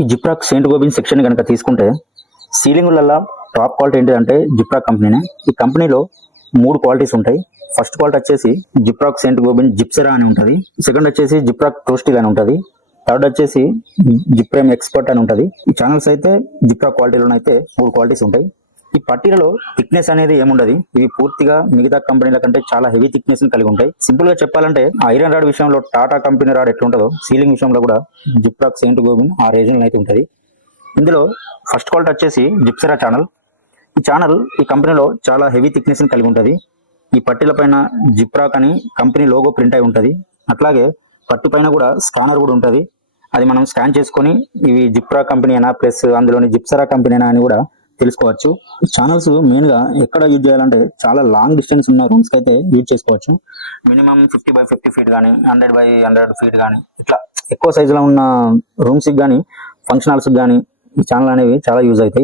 ఈ జిప్రాక్ Saint Gobain section కనుక తీసుకుంటే సీలింగులలో టాప్ క్వాలిటీ ఏంటిదంటే జిప్రాక్ కంపెనీనే. ఈ కంపెనీలో 3 క్వాలిటీస్ ఉంటాయి. ఫస్ట్ క్వాలిటీ వచ్చేసి జిప్రాక్ సెయింట్ గోబిన్ జిప్సెరా అని ఉంటుంది. సెకండ్ వచ్చేసి జిప్రాక్ టోస్టిల్ అని ఉంటుంది. థర్డ్ వచ్చేసి జిప్రేమ్ ఎక్స్పర్ట్ అని ఉంటుంది. ఈ ఛానల్స్ అయితే జిప్రాక్ క్వాలిటీలో అయితే 3 క్వాలిటీస్ ఉంటాయి. ఈ పట్టీలలో థిక్నెస్ అనేది ఏముండదు. ఇవి పూర్తిగా మిగతా కంపెనీల కంటే చాలా హెవీ థిక్నెస్ ని కలిగి ఉంటాయి. సింపుల్ గా చెప్పాలంటే ఐరన్ రాడ్ విషయంలో టాటా కంపెనీ రాడ్ ఎట్లుంటుందో సీలింగ్ విషయంలో కూడా జిప్రాక్ సెయింట్ గోబిన్ ఆ రేంజ్ అయితే ఉంటుంది. ఇందులో ఫస్ట్ క్వాలిటీ వచ్చేసి జిప్సెరా ఛానల్. ఈ ఛానల్ ఈ కంపెనీలో చాలా హెవీ థిక్నెస్ ని కలిగి ఉంటుంది. ఈ పట్టీల పైన జిప్రాక్ అని కంపెనీ లోగో ప్రింట్ అయి ఉంటుంది. అట్లాగే పట్టీ పైన కూడా స్కానర్ కూడా ఉంటుంది. అది మనం స్కాన్ చేసుకొని ఇవి జిప్రా కంపెనీ అయినా ప్లస్ అందులోని జిప్సెరా కంపెనీ అయినా అని కూడా తెలుసుకోవచ్చు. ఛానల్స్ మెయిన్ గా ఎక్కడ యూజ్ చేయాలంటే చాలా లాంగ్ డిస్టెన్స్ ఉన్న రూమ్స్ కి అయితే యూజ్ చేసుకోవచ్చు. మినిమం 50x50 ఫీట్ కానీ 100x100 ఫీట్ కానీ ఇట్లా ఎక్కువ సైజులో ఉన్న రూమ్స్ కి కానీ ఫంక్షన్ హాల్స్ కానీ ఈ ఛానల్ అనేవి చాలా యూజ్ అవుతాయి.